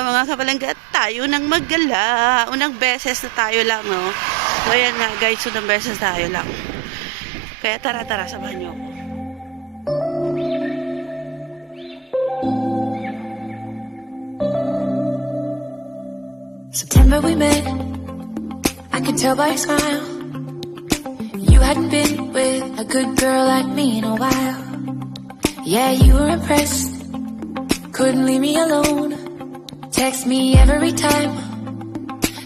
Hello mga kapalangga, tayo nang maggala. Unang beses na tayo lang, no? So ayan nga guys, unang beses tayo lang. Kaya tara, samahan niyo ako. September we met, I could tell by your smile. You hadn't been with a good girl like me in a while. Yeah, you were impressed, couldn't leave me alone. Text me every time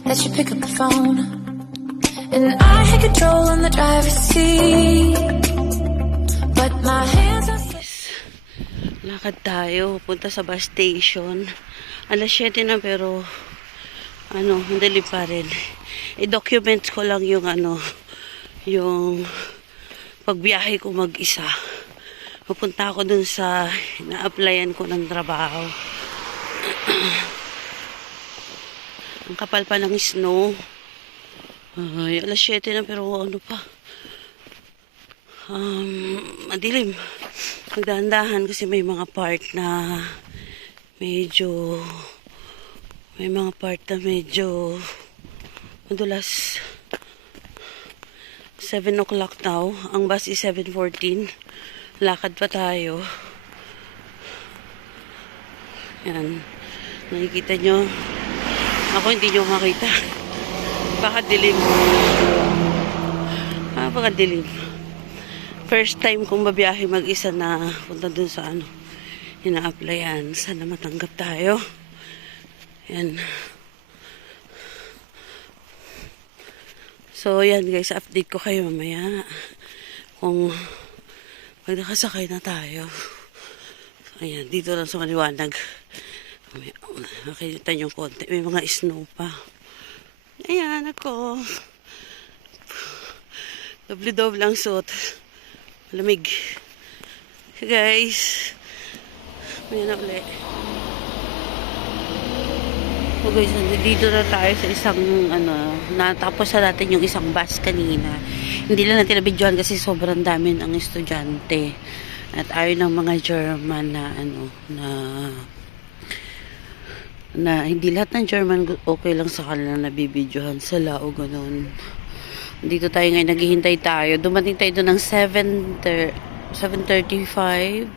that you pick up the phone. And I had control on the driver's seat, but my hands are Lakad tayo, punta sa bus station. Alas 7 na pero hindi pa rin. I-document ko lang yung yung pagbiyahe ko mag-isa. Pupunta ako dun sa na-applyan ko ng trabaho. Ang kapal pa ng snow. Alas 7 na pero ano pa. Madilim. Magdahan-dahan kasi may mga part na medyo madulas. 7 o'clock now. Ang bus is 7:14. Lakad pa tayo. Yan. Nakikita nyo. Ako hindi nyo makita. Baka dilim. Baka dilim. First time kong babiyahe mag-isa na punta dun sa ina-applyan. Sana matanggap tayo. Yan. So, yan guys. Update ko kayo mamaya. Kung pag nakasakay na tayo. Ayan. Dito lang sa maliwanag. Makikita nyo konti. May mga snow pa. Ayan ako. Doble-doble ang suot. Malamig. Guys. Ayan na ulit. So guys, dito na tayo sa isang natapos na natin yung isang bus kanina. Hindi lang natin nabidyohan kasi sobrang dami ng estudyante. At ayaw ng mga German na hindi lahat ng German okay lang sa kanila na bibidyohan sila o ganun. Dito tayo ngayon, naghihintay tayo. Dumating tayo doon ng 7:35.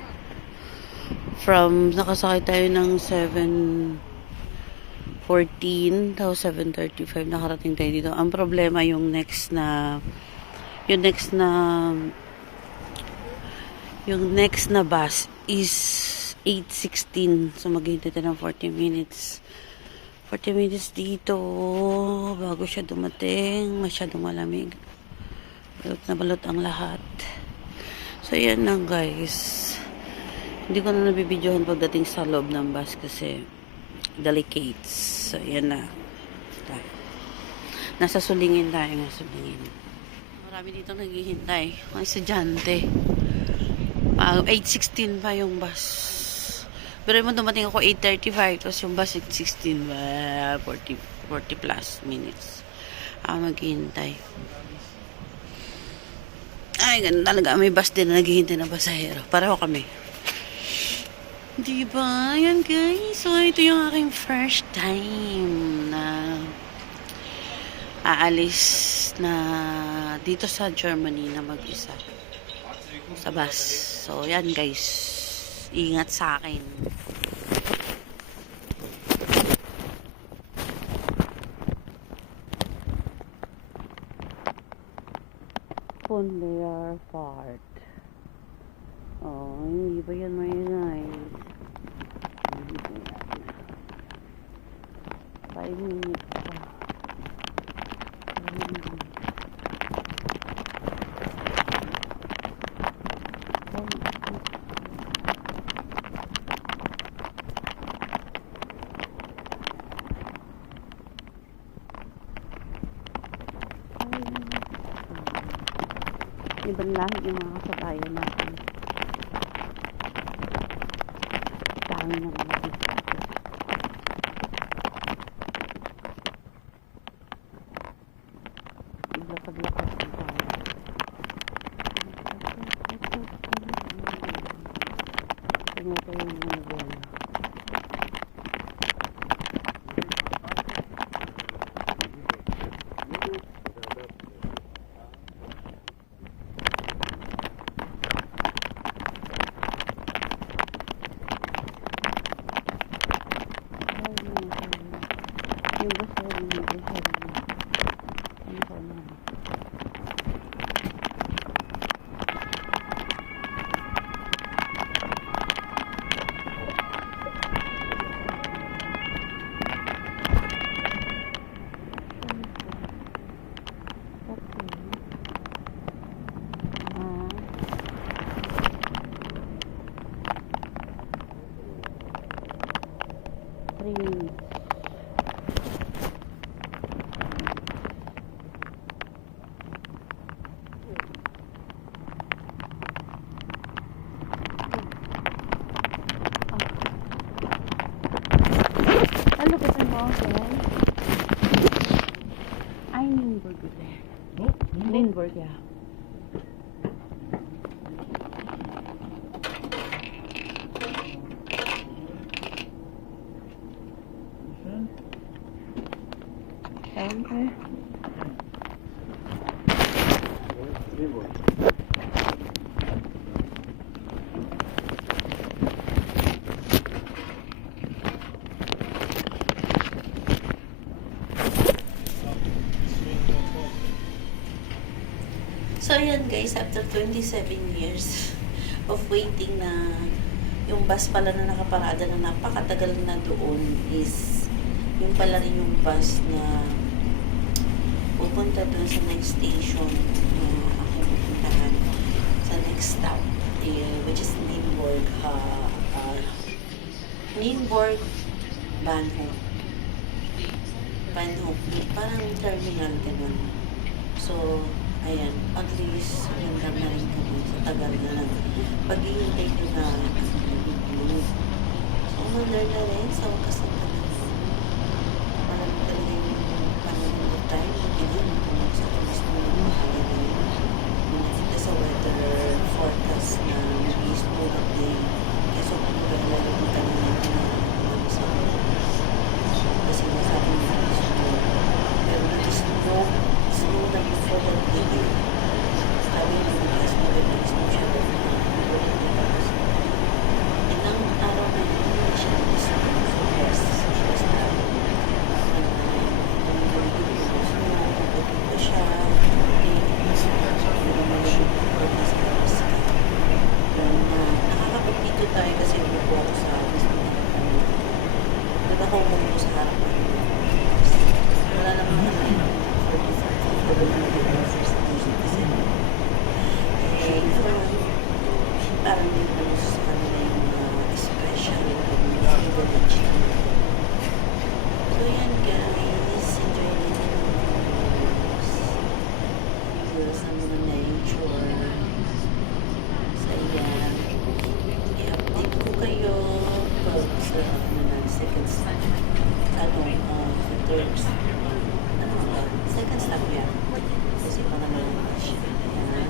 Nakasakay tayo ng 7:14 tapos 7:35 nakarating tayo dito. Ang problema yung next na bus is 8:16. So maghihintay tayo ng 40 minutes. 40 minutes dito bago siya dumating. Masyadong malamig. Balot na balot ang lahat. So yan lang guys. Hindi ko na nabibidyohan pagdating sa loob ng bus kasi delicate. So yan na. Nasa Sulingin tayo. Marami dito naghihintay. Mga estudyante. 8:16 pa yung bus. Pero mo dumating ako 8:35 tapos yung bus 8:16 40 plus minutes maghihintay. Ay ganun talaga, may bus din na naghihintay na pasahero, pareho kami, diba? Yan guys, so ito yung aking first time na aalis na dito sa Germany na mag-isa sa bus. So yan guys, ingat sa akin. Pondar part. Hindi ba yan may nice? 5 minutes pa. Ibang lahi yung mga kasabayan natin. Dami ng mga dito. Iglakad-lakad ang tayo. Tingnan ko yung mga buwan. Look at the mountain. Ay, Lindbergh there. Oh, Lindbergh, yeah. Okay. So, ayan guys, after 27 years of waiting na yung bus pala na nakaparada na napakatagal na doon is yung pala rin yung bus na pupunta doon sa next station na aking pupuntahan sa next stop, which is Nienburg Bahnhof. Parang terminal ganun. So, ayan, at least hanggang na rin kami sa tagal na lang paghihintay ko na nabibulog. So, umandar na rin sa wakas ng tagal. Malamig talaga yung panahon na time. Pagiging kung sa wakas ng mahali na yun. Yung nakita sa weather forecast na mag-i-snow that day. Kaya sobrang magagala yung kanina na sa kasi nasabi nila snow. Pero nag-snow na before that day. Sabi nila mag-i-snow that nag-snow siya ilang araw na yun, hindi siya nag-snow. So, yes, yes na. Nagpapagod siya. Nakakapagpito tayo kasi umupo ako sa diba ako umupo sa harap ng wala naman parang may ano sa kanila yung special privilege. So yan guys, enjoy natin sa mga nature. So yan, i-update ko kayo pag sa second stop. Second stop yan. Kasi pa naman siya. Ayan.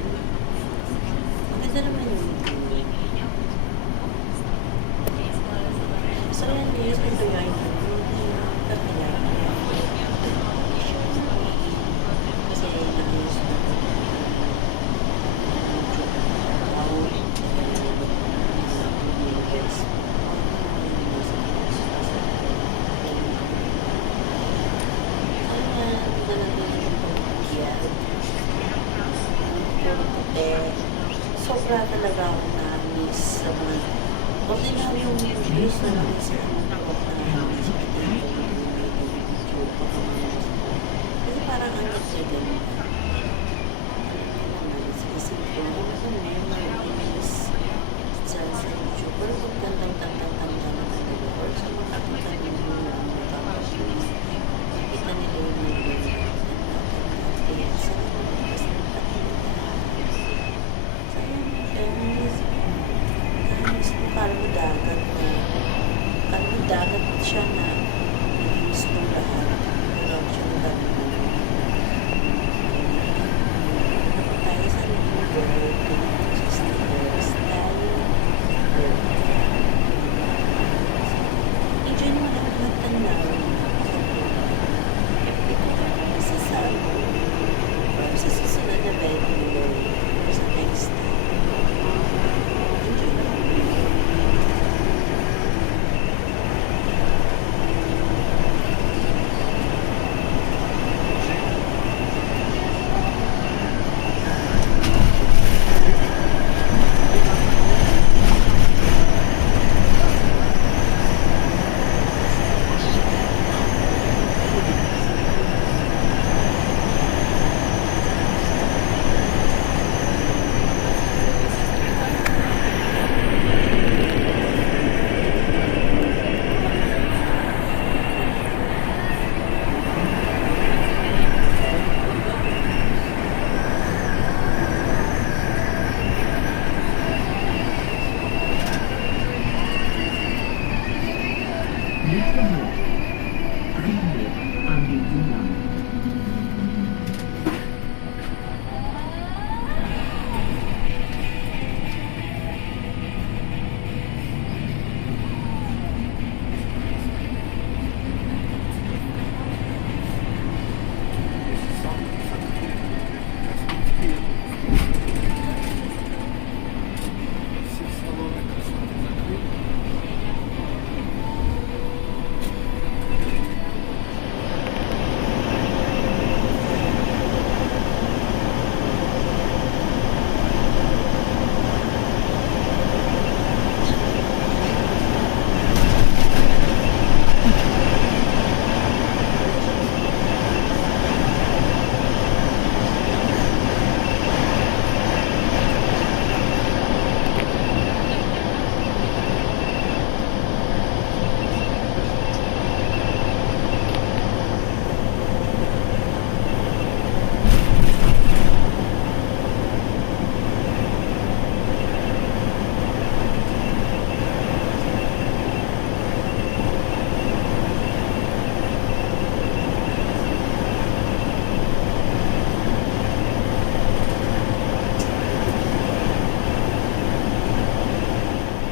Maganda naman yun. So yan guys, ito yun. Kasi nag-use na sobra talaga ako na-miss sa mga ordinary yung views na lang sa kasi parang ang nagsigan sinisip ko sa YouTube pero kung tandang-tandang na talaga or sa mga kapitan yung nakita nila yung kaya sa parang dagat na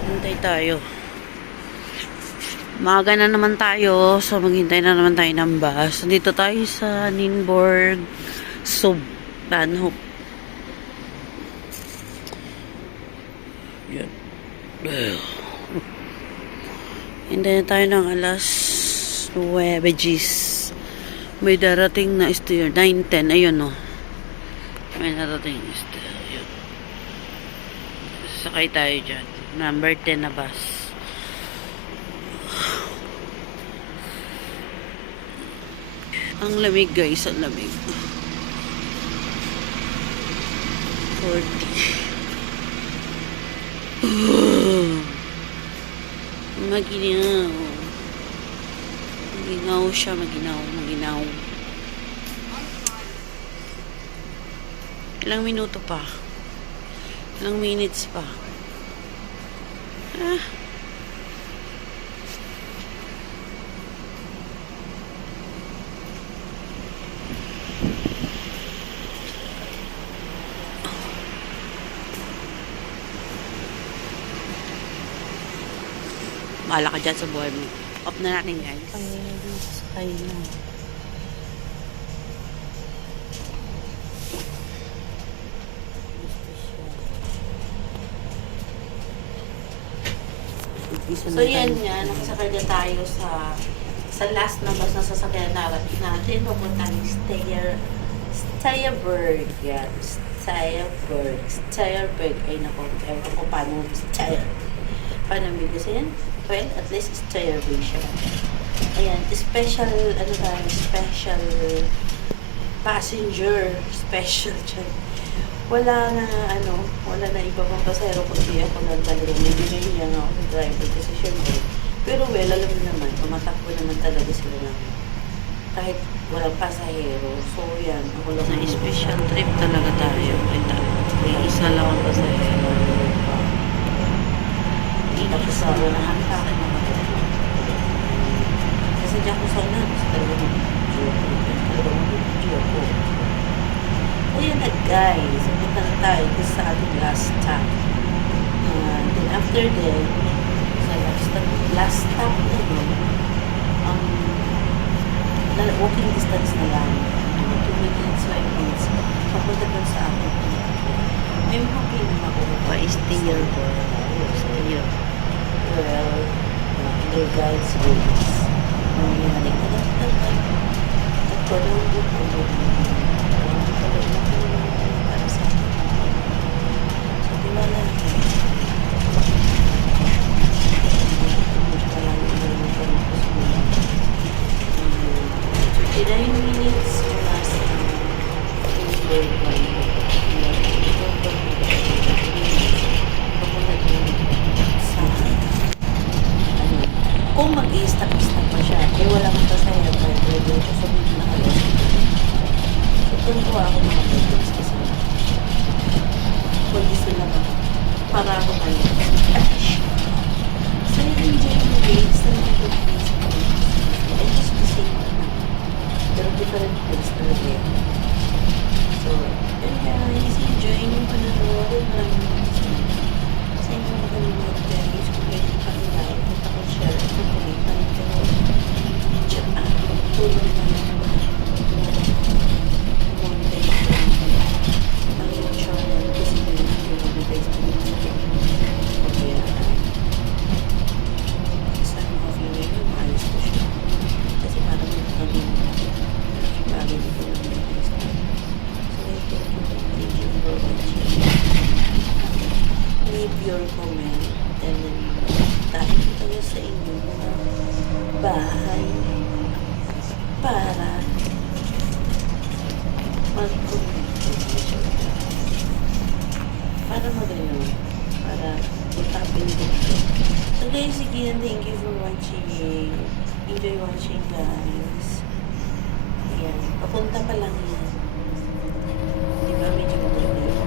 Hintay tayo. Maaga na naman tayo. So, maghintay na naman tayo ng bus. Dito tayo sa Ninborg Bahnhof. Yan. Hintay na tayo ng alas 9 Gs. May darating na steer. 9:10. Ayun, oh. May darating na steer. Ayun. Sakay tayo dyan. Number 10 na bus. Ang lamig, guys. Ang lamig. 40. Maginaw. Maginaw siya. Maginaw. Ilang minuto pa? Ilang minutes pa? Ah. Bahala ka dyan sa buhay mo. Off na natin, guys. Sakay na. So, yan nga. Nakasakay na tayo sa last na bus na sasakyan natin. Papuntang Steyerberg. Yan. Steyerberg. Ay, naku. Ewan ko paano paano bigasin? Well, at least Steyerberg siya. Ayan. Special passenger. Special dyan. Wala na iba pang pasero kundi ako lang talaga. May binigyan ako sa driver kasi syempre. Pero well, alam mo naman, tumatakbo naman talaga sila namin. Kahit walang pasahero. So yan, ako lang. Sa special trip talaga tayo. May isa lang ang pasahero. Tapos sa unahan ka. Kasi diyan ko sa unahan. Kasi talaga mag-video ko. O yan na guys, punta na tayo sa ating last stop. Then after that, sa last stop na yun, walking distance na lang, 2 minutes, 5 minutes, papunta doon sa ating may mga pinamakuha pa, steer. Well, their guides ways. May halik na lang, at parang para sa akin. So, tiwala natin. So, 39 minutes mula sa kung mag-i-stop pa siya, eh wala kang pasaya pa rin. So, hindi nakalas. So, tuntua ako mga videos kasi pwede sila ba para ako kayo. So, I enjoy the days na nag-videos. I just the same different place talaga yan. So, and guys, enjoy yung panonood. Maraming sa inyo makalimutan guys. Kung kayo pa like, punta ko share at kukulitan ko. Chat tulong na lang monetize ang yung channel kasi yung monetize ko sa kaya sana ma-feel ko maayos ko siya kasi parang nagkagin bagay dito na monetize ko. So thank you for watching. Leave your comment and then tayo tayo sa inyong mga bahay para para magano, para utapin dito. So guys, again, thank you for watching. Enjoy watching guys. Ayan, papunta pa lang yan. Diba, medyo maganda yun.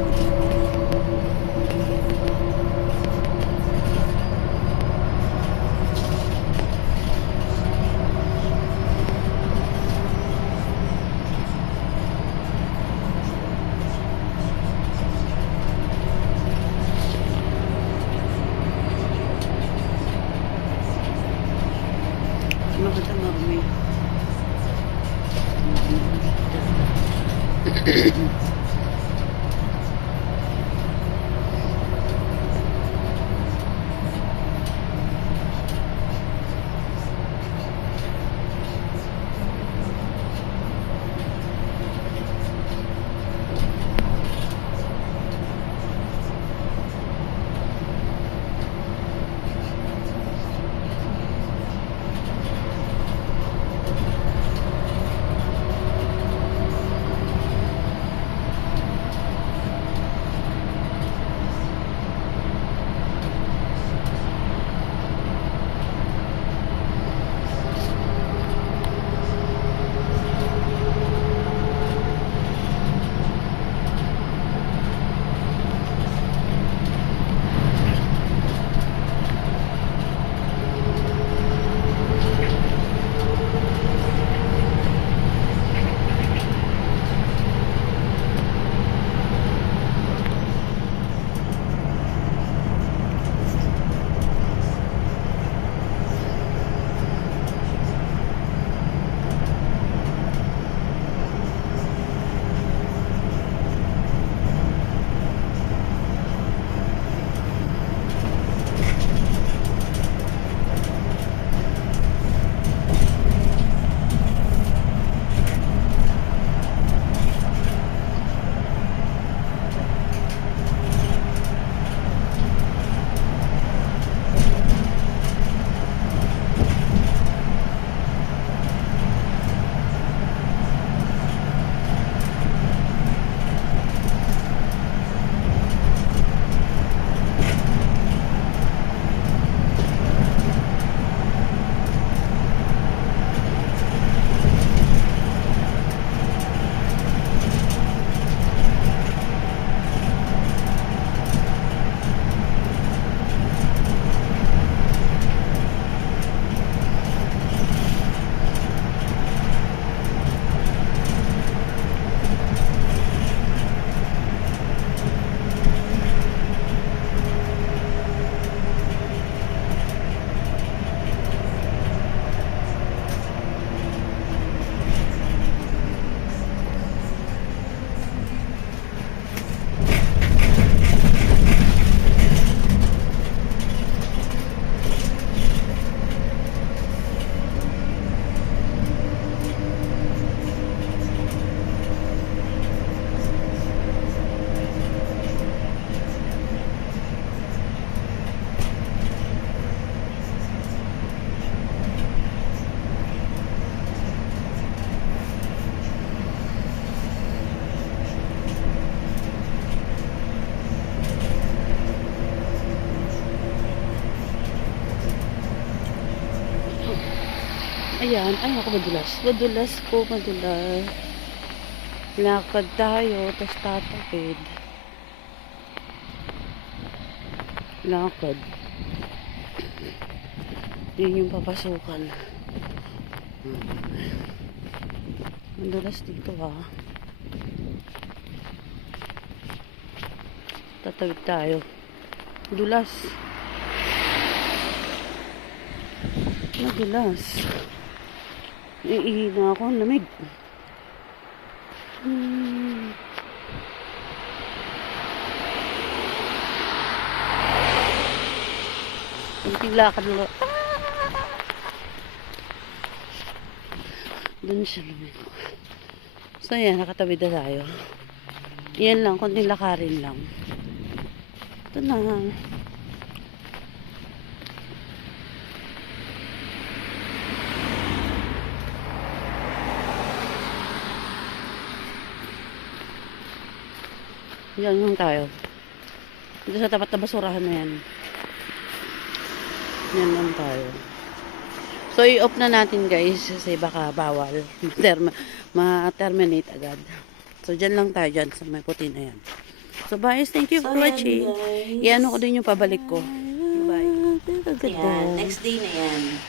Maganda marumi. Ayan, ay ako madulas. Madulas po, madulas. Lakad tayo, tapos tatapid. Lakad. Yun yung papasukan. Madulas dito Tatawid tayo. Dulas. Madulas. Iihina ako. Ang lamig. Kunting lakad lang. Doon siya lamig. So yan, nakatawid na tayo. Yan lang, kunting lakarin lang. Ito na. Yan lang tayo. Dito sa tapat na basurahan na yan. Yan lang tayo. So, i-off na natin guys kasi baka bawal. Ma-terminate agad. So, dyan lang tayo dyan sa may puti na yan. So, guys, thank you for watching. Iano ko din yung pabalik ko. Bye. Yan, next day na yan.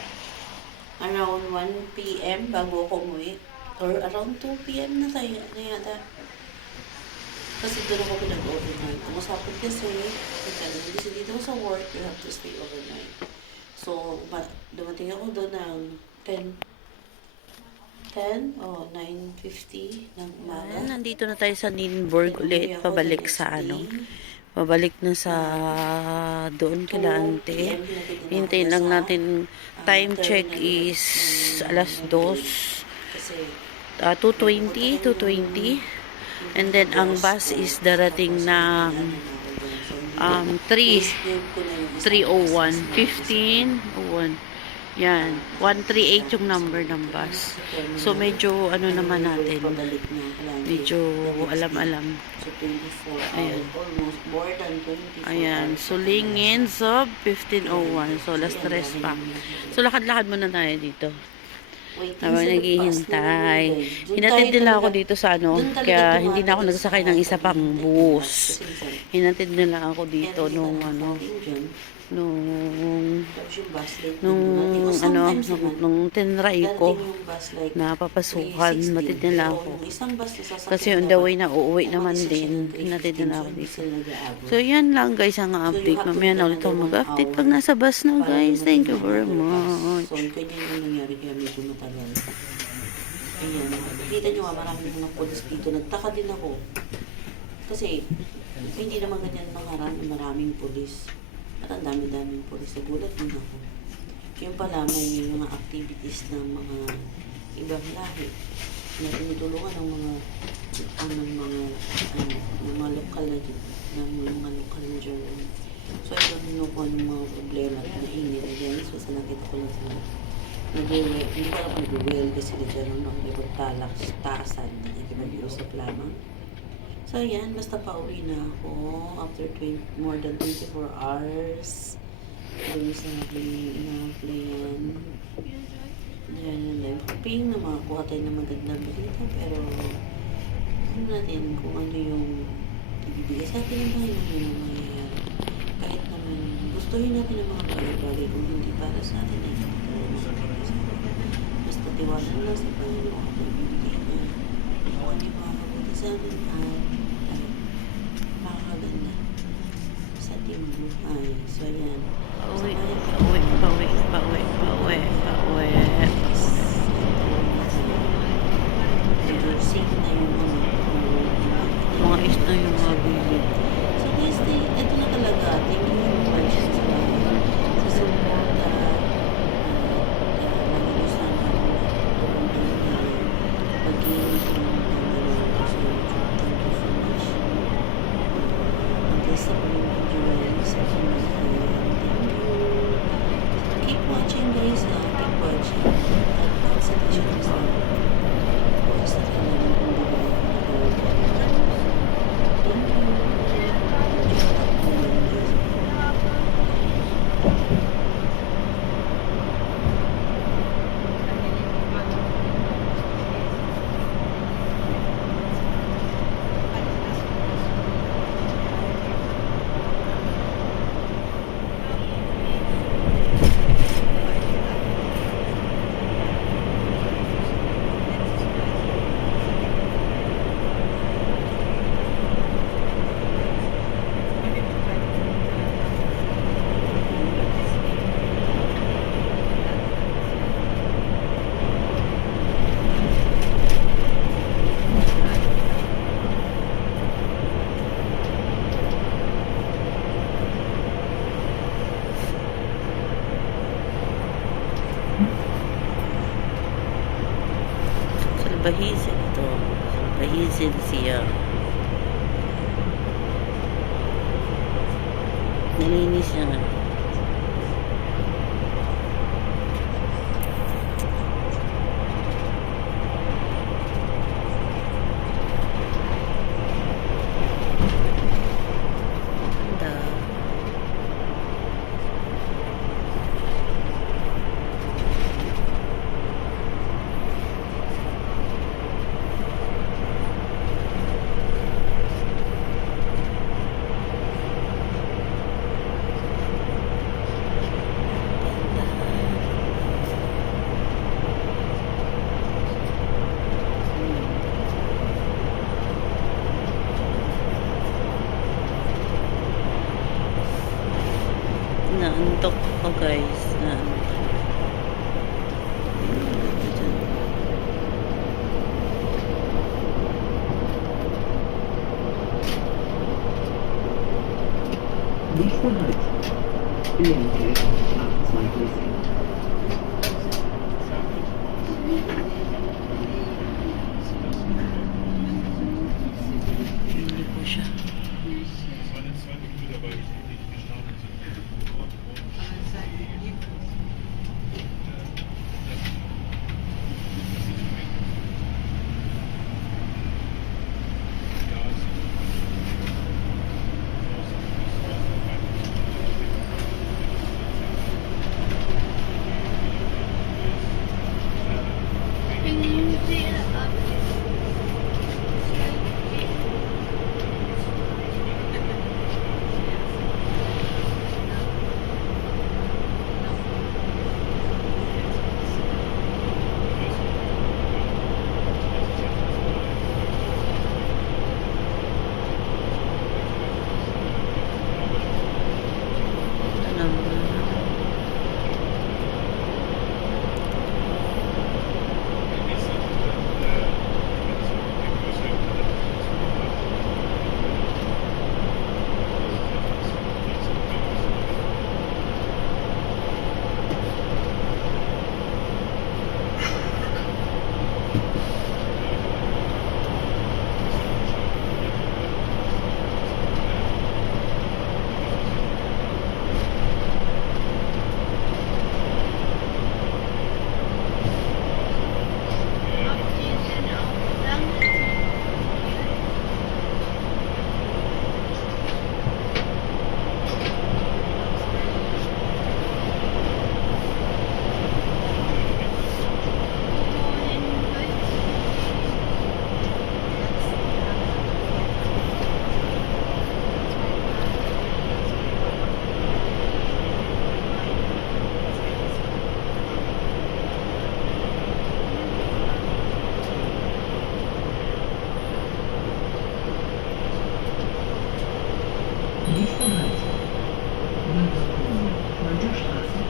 Around 1 p.m. bago ako umuwi. Or around 2 p.m. na tayo na yata. Kasi doon ako pinag-overnight. Ang usapin kasi, kasi dito sa work, you have to stay overnight. So, dumating ako doon ng 10 o 9:50 ng umaga. Nandito na tayo sa Nillenburg ulit. Pabalik sa Pabalik na sa doon kila ante. Hintayin lang natin. Time check is alas 2:20. And then, ang bus is darating ng 3:01. 15:01. Yan. 138 yung number ng bus. So, medyo, ano naman natin. Medyo alam-alam. Ayan. Ayan. So, Lingins of 15:01. So, last 3 pa. So, lakad-lakad muna tayo dito. Habang naghihintay. Hinatid nila ako dito sa kaya hindi na ako nagsasakay ng isa pang bus. Hinatid nila ako dito nung tinry ko na papasukan. Matid nila ako. Kasi on the way na uuwi naman din. Hinatid nila ako dito. So, yan lang guys ang update. Mamaya na ulit ako mag-update pag nasa bus na guys. Thank you very much. So, ganyan yung nangyari kaya medyo matagal. Ayan. Kita nyo maraming mga polis dito. Nagtaka din ako. Kasi, hindi naman ganyan nakaraan ng maraming polis. At ang dami-daming polis. Nagulat din ako. Yung pala, may mga activities ng mga ibang lahi na tinutulungan ng mga lokal na German. So, ito nyo kung anong mga problema at nainit. Ayan, so sa nakita ko lang sila. Hindi ko alam kung nag-well kasi sila dyan ng ibang taasan na ikipag-iusap lamang. So, ayan, basta pauwi na ako after more than 24 hours. Doon sa na-playan. Diyan yung live hoping na makakuha tayo ng magandang balita. Pero, ano natin kung ano yung ibibigay sa atin ng Panginoon yun ang mayayari. Kahit naman gustuhin natin ang mga bagay-bagay kung hindi para sa atin ay hindi talaga makakita sa atin. Basta tiwala lang sa Panginoon at ibibigay niya kung ano yung makakabuti sa atin at makakaganda sa ating buhay. So, ayan. Pauwi. Safe na yung Mga isda yung mga bibig. So guys, ito na talaga. Thank you very much sa support at nag-usan ako pag-iinit ng mga sa YouTube. Thank you so much. Until sa paging video sa sunod. Thank you. Keep watching guys. Keep watching. At sa teacher sa basta talaga kung Bahisin ito. Bahisin siya. Nalinis niya nga. Ganda. Naantok ko guys. Naantok. Nächster Halt. Lenke ab 2%. Hindi po siya. Nächster Halt. Niederbrunn, Manterstraße.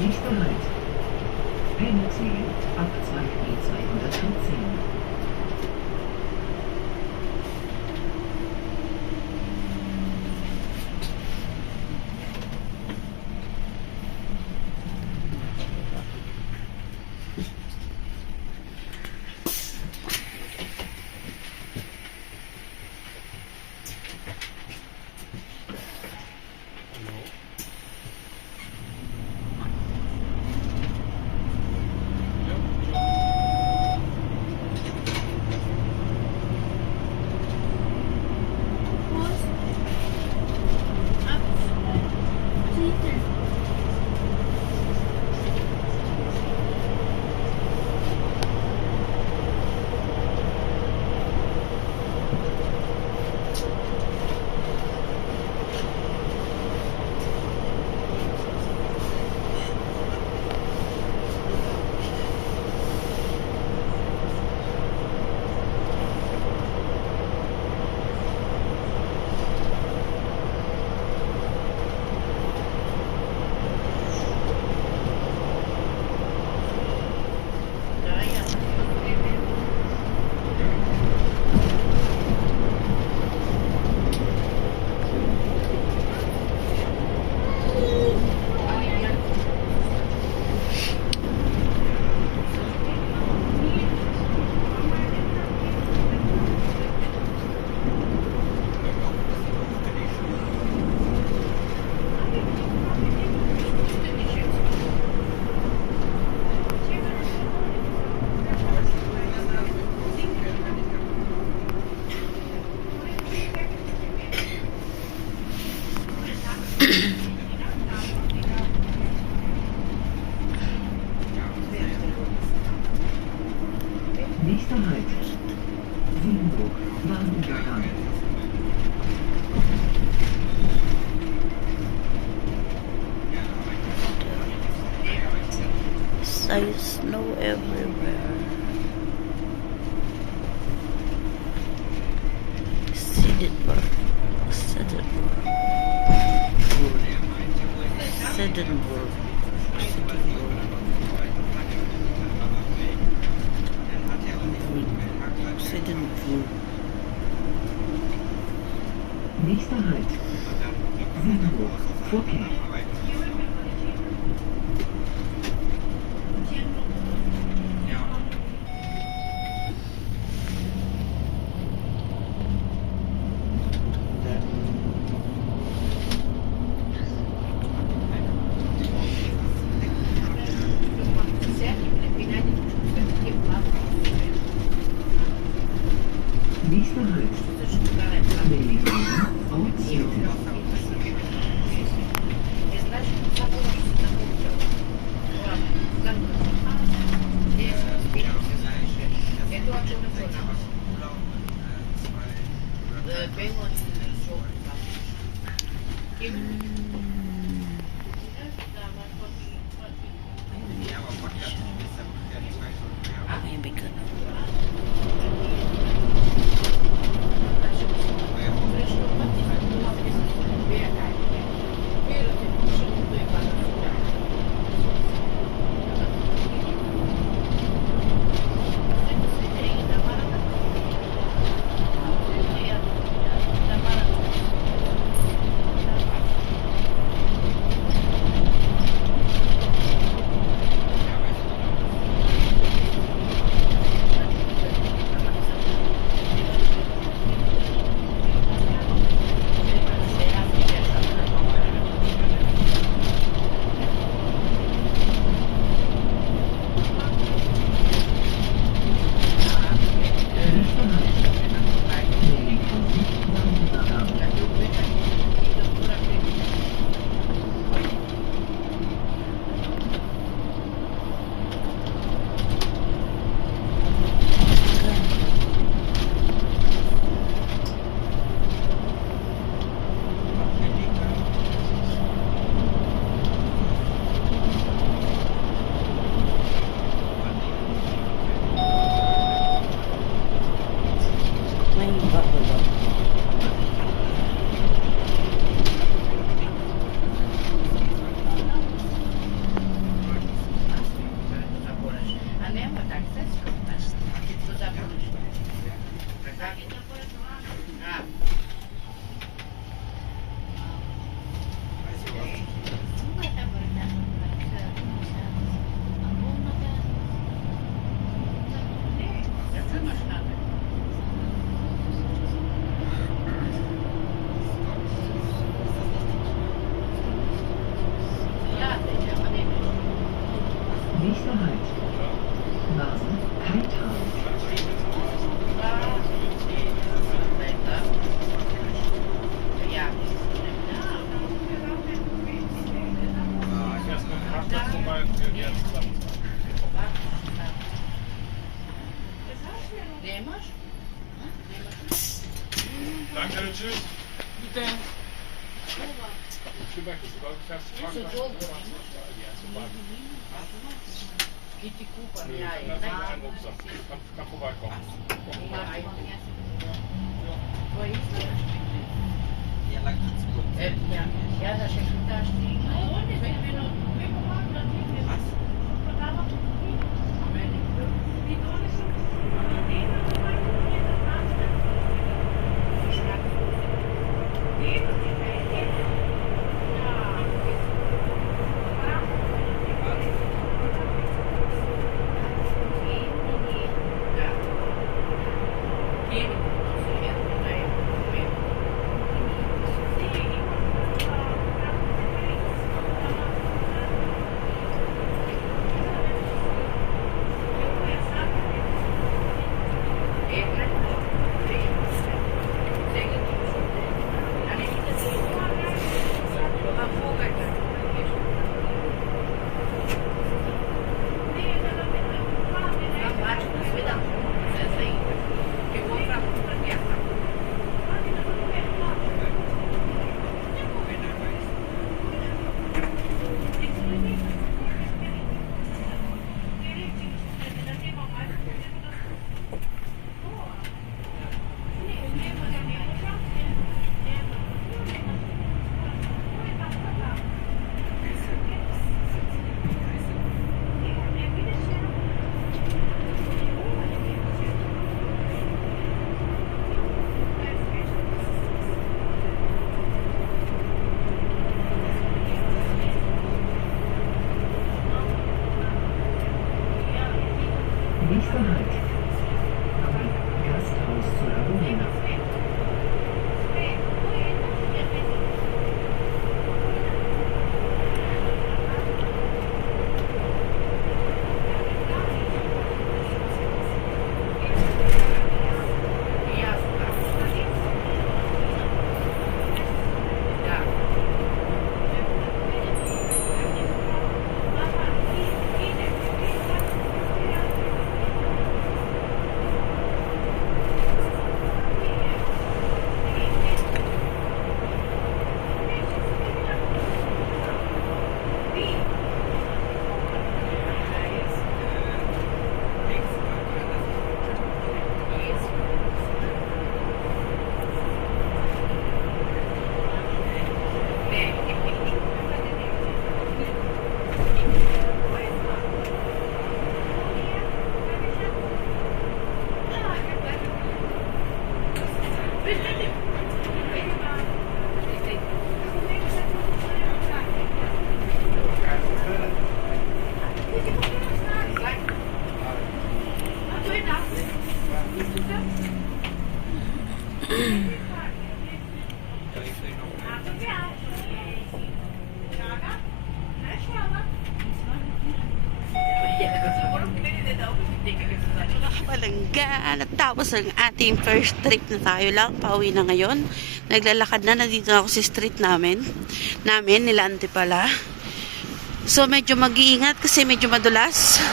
Nächster Halt. Penneziel ab 214. Nächster Halt. Siebenburg, Bahnübergang. There's snow everywhere. Sedienburg. Sedienburg. Sedienburg. Sedienburg. Nächster Halt. Siebenburg, Vorkehr. Nächster Halt. Berlin, Ortsmitte. May bigat. May bago daw. Nächster Halt. Basel, Kaital. Danke, tschüss. Bitte. Schubert ist Gold fest. Ein Rucksack. Kann vorbeikommen. Ja, da steht da stehen. Nächster Halt. Gasthaus zur Lagune. Palangga, natapos ang ating first trip na tayo lang. Pauwi na ngayon. Naglalakad na, nandito na ako sa street namin, nila Ante pala. So medyo mag-iingat kasi medyo madulas.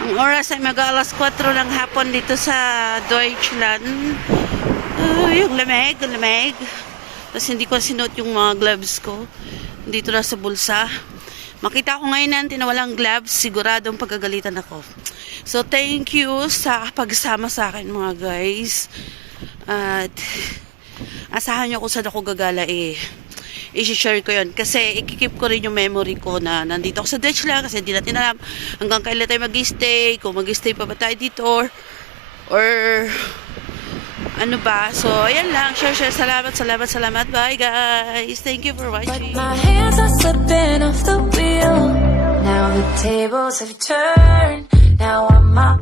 Ang oras ay mag-alas 4 ng hapon dito sa Deutschland. Yung lamig. Tapos hindi ko sinuot yung mga gloves ko. Dito na sa bulsa. Makita ko ngayon na walang gloves, siguradong pagagalitan ako. So, thank you sa pagsama sa akin mga guys. At asahan nyo kung saan ako gagala i-share ko yun. Kasi ikikip ko rin yung memory ko na nandito ako sa Deutschland kasi hindi natin alam hanggang kailan tayo mag-stay, kung mag-stay pa ba tayo dito or ano ba. So, ayan lang. Share. Salamat. Bye guys. Thank you for But watching. my hands are slipping off the wheel. Now the tables have turned. Now I'm my